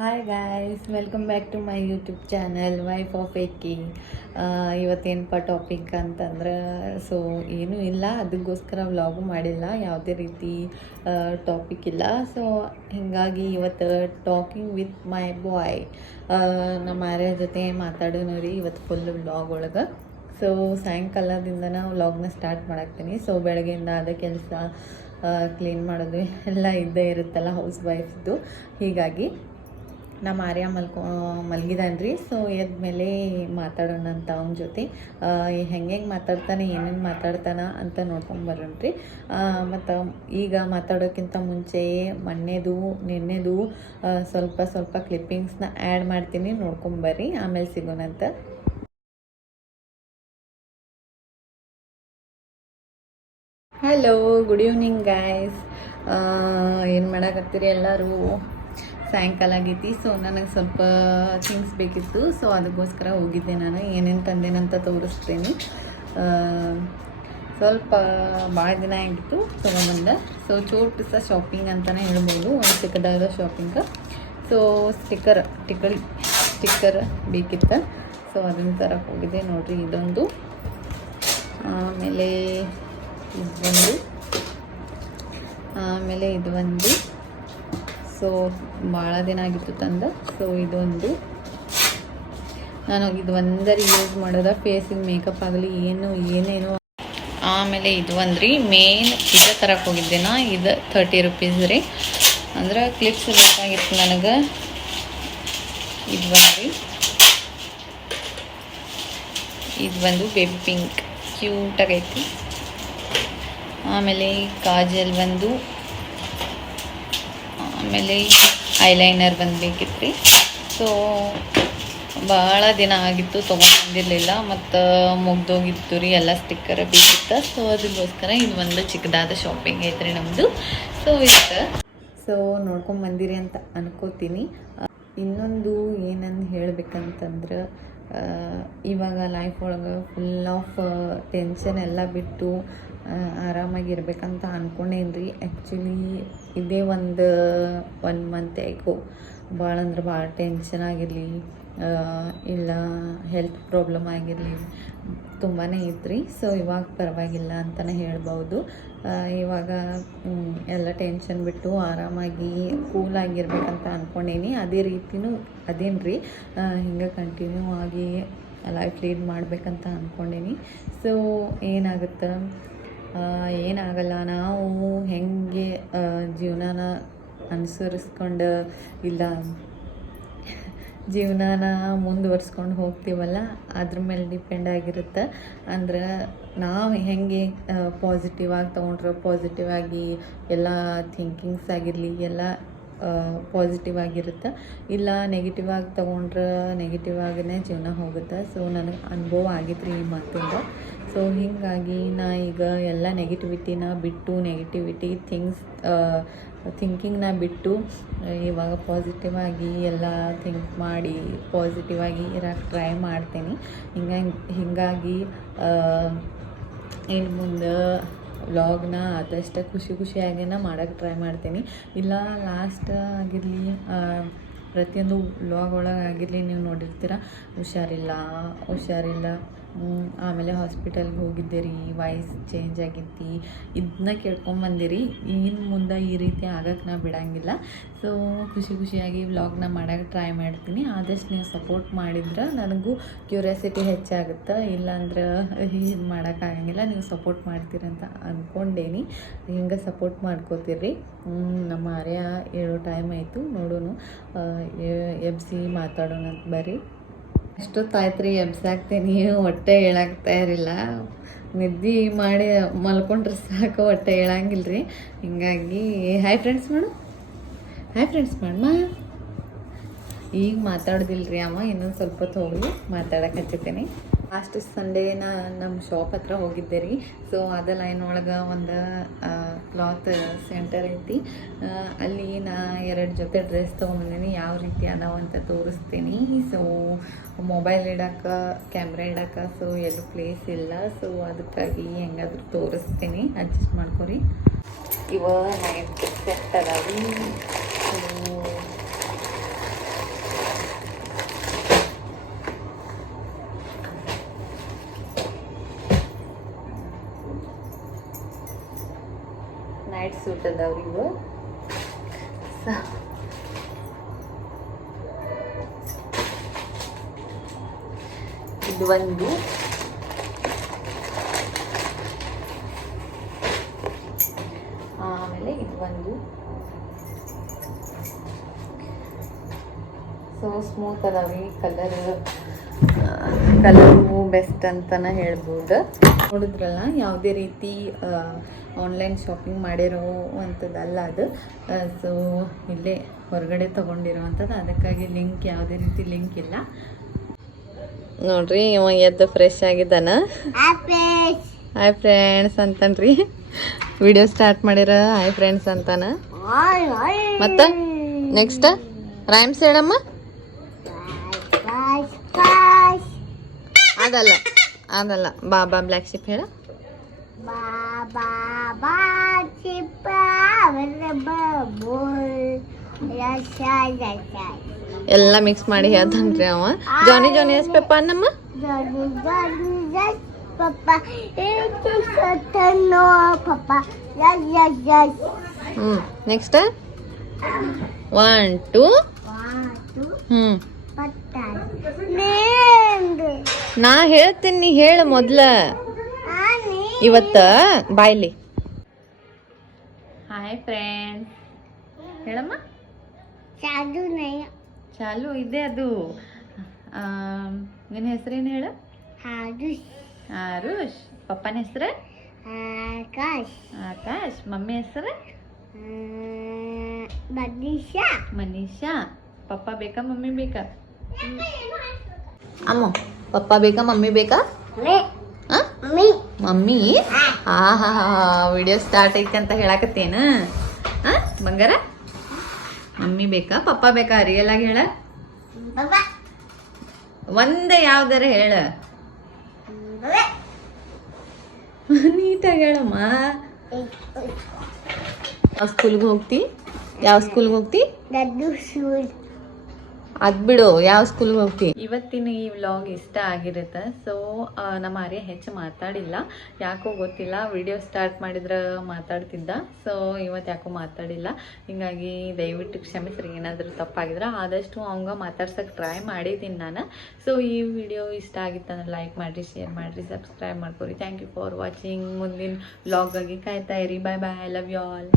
Hi guys, welcome back to my YouTube channel wife of ಏಕಿ. ಇವತ್ತೇನಪ್ಪ topic ಅಂತಂದ್ರೆ, so ಏನೂ ಇಲ್ಲ, ಅದಕ್ಕೋಸ್ಕರ ವ್ಲಾಗು ಮಾಡಿಲ್ಲ, ಯಾವುದೇ ರೀತಿ ಟಾಪಿಕ್ ಇಲ್ಲ. ಸೊ ಹೀಗಾಗಿ ಇವತ್ತು ಟಾಕಿಂಗ್ ವಿತ್ ಮೈ ಬಾಯ್, ನಮ್ಮ ಆರ್ಯ ಜೊತೆ ಮಾತಾಡೋಣ ರೀ ಇವತ್ತು ಫುಲ್ ವ್ಲಾಗ್ ಒಳಗೆ. ಸೊ ಸಾಯಂಕಾಲದಿಂದ ವ್ಲಾಗ್ನ ಸ್ಟಾರ್ಟ್ ಮಾಡಾಕ್ತೀನಿ. ಸೊ ಬೆಳಗ್ಗೆಯಿಂದ ಅದೇ ಕೆಲಸ, ಕ್ಲೀನ್ ಮಾಡೋದು ಎಲ್ಲ ಇದ್ದೇ ಇರುತ್ತಲ್ಲ ಹೌಸ್ ವೈಫ್ದು. ಹೀಗಾಗಿ ನಮ್ಮ ಆರ್ಯ ಮಲಗಿದಾನೆ ರೀ. ಸೊ ಎದ್ಮೇಲೆ ಮಾತಾಡೋಣ ಅಂತ ಅವನ ಜೊತೆ ಹೆಂಗೆ ಮಾತಾಡ್ತಾನೆ, ಏನೇನು ಮಾತಾಡ್ತಾನೆ ಅಂತ ನೋಡ್ಕೊಂಡು ರೀ. ಮತ್ತು ಈಗ ಮಾತಾಡೋಕ್ಕಿಂತ ಮುಂಚೆ ನಿನ್ನೆದು ಸ್ವಲ್ಪ ಕ್ಲಿಪ್ಪಿಂಗ್ಸ್ನ ಆ್ಯಡ್ ಮಾಡ್ತೀನಿ, ನೋಡ್ಕೊಂಬರ್ರಿ, ಆಮೇಲೆ ಸಿಗೋಣಂತ. Hello, good evening guys. ಏನು ಮಾಡಕತ್ತೀರಿ ಎಲ್ಲರೂ? ಸಾಯಂಕಾಲ ಆಗೈತಿ. ಸೊ ನನಗೆ ಸ್ವಲ್ಪ ಥಿಂಗ್ಸ್ ಬೇಕಿತ್ತು. ಸೊ ಅದಕ್ಕೋಸ್ಕರ ಹೋಗಿದ್ದೆ. ನಾನು ಏನೇನು ತಂದೇನಂತ ತೋರಿಸ್ತೀನಿ. ಸ್ವಲ್ಪ ಭಾಳ ದಿನ ಆಗಿತ್ತು ತೊಗೊಂಬಂದ. ಸೊ ಚೋಟು ಸಹ ಶಾಪಿಂಗ್ ಅಂತಲೇ ಹೇಳ್ಬೋದು, ಒಂದು ಚಿಕ್ಕದಾದ ಶಾಪಿಂಗ್. ಸೊ ಸ್ಟಿಕ್ಕರ್ ಬೇಕಿತ್ತು. ಸೊ ಅದನ್ನ ತರಕ್ಕೆ ಹೋಗಿದ್ದೆ ನೋಡಿರಿ. ಇದೊಂದು, ಆಮೇಲೆ ಇದು ಒಂದು. ಸೊ ಭಾಳ ದಿನ ಆಗಿತ್ತು ತಂದ. ಸೊ ಇದೊಂದು, ನಾನು ಇದು ಒಂದರಿ ಯೂಸ್ ಮಾಡೋದ, ಫೇಸಿಗೆ ಮೇಕಪ್ ಆಗಲಿ ಏನೇನು. ಆಮೇಲೆ ಇದು ಒಂದ್ರಿ ಮೇನ್ ಇದೇ ತರಕ್ಕೆ ಹೋಗಿದ್ದೆ ನಾ. ಇದು 30 ರೂಪೀಸ್ ರೀ. ಅಂದ್ರೆ ಕ್ಲಿಪ್ಸ್ ಬೇಕಾಗಿತ್ತು ನನಗೆ. ಇದು ಒಂದು ಬೇಬಿ ಪಿಂಕ್ ಕ್ಯೂಟಾಗೈತಿ. ಆಮೇಲೆ ಕಾಜಲ್ ಒಂದು, ಆಮೇಲೆ ಐಲೈನರ್ ಬೇಕಿತ್ತು ರೀ. ಸೊ ಭಾಳ ದಿನ ಆಗಿತ್ತು, ತೊಗೊಂಡ್ಬಂದಿರಲಿಲ್ಲ, ಮತ್ತು ಮುಗ್ದೋಗಿತ್ತು ರೀ ಎಲ್ಲ ಸ್ಟಿಕ್ಕರ್ ಬೇಕಿತ್ತು. ಸೊ ಅದಕ್ಕೋಸ್ಕರ ಇದು ಒಂದು ಚಿಕ್ಕದಾದ ಶಾಪಿಂಗ್ ಐತ್ರಿ ನಮ್ಮದು. ಸೊ ಸೊ ನೋಡ್ಕೊಂಬಂದಿರಿ ಅಂತ ಅನ್ಕೋತೀನಿ. ಇನ್ನೊಂದು ಏನಂದು ಹೇಳಬೇಕಂತಂದ್ರೆ, ಇವಾಗ ಲೈಫ್ ಒಳಗೆ ಫುಲ್ ಆಫ್ ಟೆನ್ಷನ್ ಎಲ್ಲ ಬಿಟ್ಟು ಆರಾಮಾಗಿರ್ಬೇಕಂತ ಅಂದ್ಕೊಂಡೇನಿ ರೀ. ಆ್ಯಕ್ಚುಲಿ ಇದೇ ಒಂದು 1 ಮಂತ್ ಆಯಿತು. ಭಾಳ ಅಂದ್ರೆ ಭಾಳ ಟೆನ್ಷನ್ ಆಗಿರಲಿ, ಇಲ್ಲ ಹೆಲ್ತ್ ಪ್ರಾಬ್ಲಮ್ ಆಗಿರಲಿ, ತುಂಬಾ ಇತ್ತು ರೀ. ಸೊ ಇವಾಗ ಪರವಾಗಿಲ್ಲ ಅಂತಲೇ ಹೇಳ್ಬೋದು. ಇವಾಗ ಎಲ್ಲ ಟೆನ್ಷನ್ ಬಿಟ್ಟು ಆರಾಮಾಗಿ ಕೂಲಾಗಿರ್ಬೇಕಂತ ಅಂದ್ಕೊಂಡೇನಿ. ಅದೇ ರೀತಿಯೂ ಅದೇನು ರೀ, ಹಿಂಗೆ ಕಂಟಿನ್ಯೂ ಆಗಿ ಲೈಫ್ ಲೀಡ್ ಮಾಡಬೇಕಂತ ಅಂದ್ಕೊಂಡೇನಿ. ಸೊ ಏನಾಗಲ್ಲ, ನಾವು ಹೆಂಗೆ ಜೀವನಾನ ಅನುಸರಿಸ್ಕೊಂಡು ಇಲ್ಲ ಜೀವನಾನ ಮುಂದುವರ್ಸ್ಕೊಂಡು ಹೋಗ್ತೀವಲ್ಲ, ಅದ್ರ ಮೇಲೆ ಡಿಪೆಂಡ್ ಆಗಿರುತ್ತೆ. ಅಂದ್ರೆ ನಾವು ಹೆಂಗೆ ಪಾಸಿಟಿವ್ ಆಗಿ ತೊಗೊಂಡ್ರೆ ಪಾಸಿಟಿವ್ ಆಗಿ ಎಲ್ಲ ಥಿಂಕಿಂಗ್ಸ್ ಆಗಿರಲಿ ಎಲ್ಲ ಪಾಸಿಟಿವ್ ಆಗಿರುತ್ತೆ. ಇಲ್ಲ ನೆಗೆಟಿವ್ ಆಗಿ ತೊಗೊಂಡ್ರೆ ನೆಗೆಟಿವ್ ಆಗಿನೇ ಜೀವನ ಹೋಗುತ್ತೆ. ಸೊ ನನಗೆ ಅನುಭವ ಆಗಿತ್ತು ರೀ ಈ ಮಾತಿಂದ. ಸೊ ಹೀಗಾಗಿ ನಾ ಈಗ ಎಲ್ಲ ನೆಗೆಟಿವಿಟಿನ ಬಿಟ್ಟು, ಥಿಂಕಿಂಗ್ನ ಬಿಟ್ಟು ಇವಾಗ ಪಾಸಿಟಿವ್ ಆಗಿ ಎಲ್ಲ ಥಿಂಕ್ ಮಾಡಿ ಪಾಸಿಟಿವ್ ಆಗಿ ಇರೋಕ್ಕೆ ಟ್ರೈ ಮಾಡ್ತೀನಿ. ಹೀಗಾಗಿ ಇನ್ನು ಮುಂದೆ ವ್ಲಾಗ್ನ ಆದಷ್ಟು ಖುಷಿಯಾಗಿನ ಮಾಡೋಕ್ಕೆ ಟ್ರೈ ಮಾಡ್ತೀನಿ. ಇಲ್ಲ ಲಾಸ್ಟ್ ಆಗಿರಲಿ, ಪ್ರತಿಯೊಂದು ವ್ಲಾಗ್ ಒಳಗಾಗಿರಲಿ ನೀವು ನೋಡಿರ್ತೀರ, ಹುಷಾರಿಲ್ಲ, ಆಮೇಲೆ ಹಾಸ್ಪಿಟಲ್ಗೆ ಹೋಗಿದ್ದೆ ರೀ, ವಾಯ್ಸ್ ಚೇಂಜ್ ಆಗಿತ್ತು, ಇದನ್ನ ಕೇಳ್ಕೊಂಬಂದಿರಿ. ಇನ್ನು ಮುಂದೆ ಈ ರೀತಿ ಆಗಕ್ಕೆ ನಾ ಬಿಡೋಂಗಿಲ್ಲ. ಸೊ ಖುಷಿಯಾಗಿ ವ್ಲಾಗ್ನ ಮಾಡೋಕ್ಕೆ ಟ್ರೈ ಮಾಡ್ತೀನಿ. ಆದಷ್ಟು ನೀವು ಸಪೋರ್ಟ್ ಮಾಡಿದ್ರೆ ನನಗೂ ಕ್ಯೂರಿಯಾಸಿಟಿ ಹೆಚ್ಚಾಗುತ್ತೆ. ಇಲ್ಲಾಂದ್ರೆ ಇದು ಮಾಡೋಕ್ಕಾಗಂಗಿಲ್ಲ. ನೀವು ಸಪೋರ್ಟ್ ಮಾಡ್ತೀರಂತ ಅಂದ್ಕೊಂಡೇನಿ. ಹಿಂಗೆ ಸಪೋರ್ಟ್ ಮಾಡ್ಕೋತೀರಿ. ನಮ್ಮ ಆರ್ಯ ಹೇಳೋ ಟೈಮ್ ಆಯಿತು, ನೋಡೋಣ, ಎಬ್ಸಿ ಮಾತಾಡೋಣ ಅಂತ ಬರ್ರಿ. ಎಷ್ಟೊತ್ತಾಯ್ತು ರೀ ಎಬ್ಸಾಕ್ತೀನಿ, ಹೊಟ್ಟೆ ಹೇಳಾಗ್ತಾ ಇರಲಿಲ್ಲ. ನಿದ್ದೆ ಮಾಡಿ ಮಲ್ಕೊಂಡ್ರೆ ಸಾಕು, ಹೊಟ್ಟೆ ಹೇಳಂಗಿಲ್ಲ ರೀ. ಹೀಗಾಗಿ ಹಾಯ್ ಫ್ರೆಂಡ್ಸ್ ಮಾಡಮ್ಮ. ಈಗ ಮಾತಾಡೋದಿಲ್ಲ ರೀ ಅಮ್ಮ, ಇನ್ನೊಂದು ಸ್ವಲ್ಪ ಹೊತ್ತು ಹೋಗಿ ಮಾತಾಡಕ್ಕೆ ಹಚ್ಚಿದ್ದೀನಿ. ಲಾಸ್ಟ್ ಸಂಡೇ ನಮ್ಮ ಶಾಪ್ ಹತ್ರ ಹೋಗಿದ್ದೆ ರೀ. ಸೊ ಅದ ಲೈನ್ ಒಳಗೆ ಒಂದು ಕ್ಲಾತ್ ಸೆಂಟರ್ ಐತಿ. ಅಲ್ಲಿ ನಾ 2 ಜೊತೆ ಡ್ರೆಸ್ ತೊಗೊಂಬಂದೀನಿ. ಯಾವ ರೀತಿ ಅದಾವ ಅಂತ ತೋರಿಸ್ತೀನಿ. ಸೊ ಮೊಬೈಲ್ ಇಡೋಕೆ, ಕ್ಯಾಮ್ರಾ ಇಡೋಕೆ ಸೊ ಎಲ್ಲೂ ಪ್ಲೇಸ್ ಇಲ್ಲ. ಸೊ ಅದಕ್ಕಾಗಿ ಹೆಂಗಾದ್ರೂ ತೋರಿಸ್ತೀನಿ, ಅಡ್ಜಸ್ಟ್ ಮಾಡ್ಕೊರಿ. ಇವ ನೈಟ್ ಸೆಟ್ ಅದಾವಿ. ಸೂಟ್ ಅದಾವ್ರಿ ಇವು. ಇದು ಒಂದು ಆಮೇಲೆ ಇದು ಒಂದು ಸೊ ಸ್ಮೂತ್ ಅದಾವ್ರಿ. ಕಲರು ಬೆಸ್ಟ್ ಅಂತನ ಹೇಳ್ಬೋದು. ನೋಡಿದ್ರಲ್ಲ, ಯಾವುದೇ ರೀತಿ ಆನ್ಲೈನ್ ಶಾಪಿಂಗ್ ಮಾಡಿರೋ ಅಂಥದ್ದಲ್ಲ ಅದು. ಸೊ ಇಲ್ಲೇ ಹೊರಗಡೆ ತೊಗೊಂಡಿರೋವಂಥದ್ದು, ಅದಕ್ಕಾಗಿ ಲಿಂಕ್ ಯಾವುದೇ ರೀತಿ ಲಿಂಕ್ ಇಲ್ಲ. ನೋಡ್ರಿ, ಇವ ಎದ್ದು ಫ್ರೆಶ್ ಆಗಿದ್ದಾನ. ಹಾಯ್ ಫ್ರೆಂಡ್ಸ್ ಅಂತನ್ರಿ, ವಿಡಿಯೋ ಸ್ಟಾರ್ಟ್ ಮಾಡಿರ ಹಾಯ್ ಫ್ರೆಂಡ್ಸ್ ಅಂತಾನ. ಮತ್ತ ನೆಕ್ಸ್ಟ್ ರೈಮ್ಸ್ ಹೇಳಮ್ಮ. ಅದಲ್ಲ ಬಾಬಾ ಬ್ಲ್ಯಾಕ್ ಶಿಪ್ ಹೇಳ. ಎಲ್ಲ ಮಿಕ್ಸ್ ಮಾಡಿ ಹೇಳ್ತಾನ್ರಿ ಅವ. ಜಾನಿ ಜಾನಿ ಎಸ್ ಪಪ್ಪ ನಮ್ಮ. ನೆಕ್ಸ್ಟ್ 1 2 ನಾ ಹೇಳ್ತೀನಿ, ನೀ ಹೇಳ ಮೊದ್ಲ. ಇವತ್ತ ಬಾಯ್ಲಿ ಹಾಯ್ ಫ್ರೆಂಡ್ಸ್ ಹೇಳಮ್ಮ. ಚಾಲು ಇದೆ ಅದು. ನಿನ್ನ ಹೆಸರೇನು ಹೇಳ. ಆರುಷ್. ಪಪ್ಪನ ಹೆಸರು ಆಕಾಶ್. ಮಮ್ಮಿ ಹೆಸರು ಮನೀಷಾ. ಪಪ್ಪ ಬೇಕಾ ಮಮ್ಮಿ ಬೇಕಾ? ಅಮ್ಮ ಪಪ್ಪ ಬೇಕಾ ಮಮ್ಮಿ ಬೇಕಾ? ಮಮ್ಮಿ. ವಿಡಿಯೋ ಸ್ಟಾರ್ಟ್ ಐತೆ ಅಂತ ಹೇಳಕತ್ತೇನ ಬಂಗಾರ? ಮಮ್ಮಿ ಬೇಕಾ ಪಪ್ಪ ಬೇಕಾ? ರಿಯಲ್ ಆಗಿ ಹೇಳ. ಒಂದೇ ಯಾವ್ದಾರ ಹೇಳ, ನೀಟಾಗಿ ಹೇಳಮ್ಮ. ಯಾವ ಸ್ಕೂಲ್ಗೆ ಹೋಗ್ತಿ? ಅದ್ ಬಿಡು, ಯಾವ ಸ್ಕೂಲ್ಗೆ ಹೋಗ್ತಿ? ಇವತ್ತಿನ ಈ ವ್ಲಾಗ್ ಇಷ್ಟ ಆಗಿರುತ್ತೆ. ಸೊ ನಮ್ಮ ಆರ್ಯ ಹೆಚ್ಚು ಮಾತಾಡಿಲ್ಲ, ಯಾಕೋ ಗೊತ್ತಿಲ್ಲ. ವಿಡಿಯೋ ಸ್ಟಾರ್ಟ್ ಮಾಡಿದ್ರೆ ಮಾತಾಡ್ತಿದ್ದ. ಸೊ ಇವತ್ತು ಯಾಕೋ ಮಾತಾಡಿಲ್ಲ. ಹಿಂಗಾಗಿ ದಯವಿಟ್ಟು ಕ್ಷಮಿಸ್ರಿ, ಏನಾದರೂ ತಪ್ಪಾಗಿದ್ರೆ. ಆದಷ್ಟು ಅವಂಗ ಮಾತಾಡ್ಸೋಕೆ ಟ್ರೈ ಮಾಡಿದ್ದೀನಿ ನಾನು. ಸೊ ಈ ವಿಡಿಯೋ ಇಷ್ಟ ಆಗಿತ್ತಂದ್ರೆ ಲೈಕ್ ಮಾಡಿರಿ, ಶೇರ್ ಮಾಡಿರಿ, ಸಬ್ಸ್ಕ್ರೈಬ್ ಮಾಡ್ಕೊರಿ. Thank you for watching. ಮುಂದಿನ ವ್ಲಾಗಾಗಿ ಕಾಯ್ತಾ ಇರಿ. Bye bye. I love you all.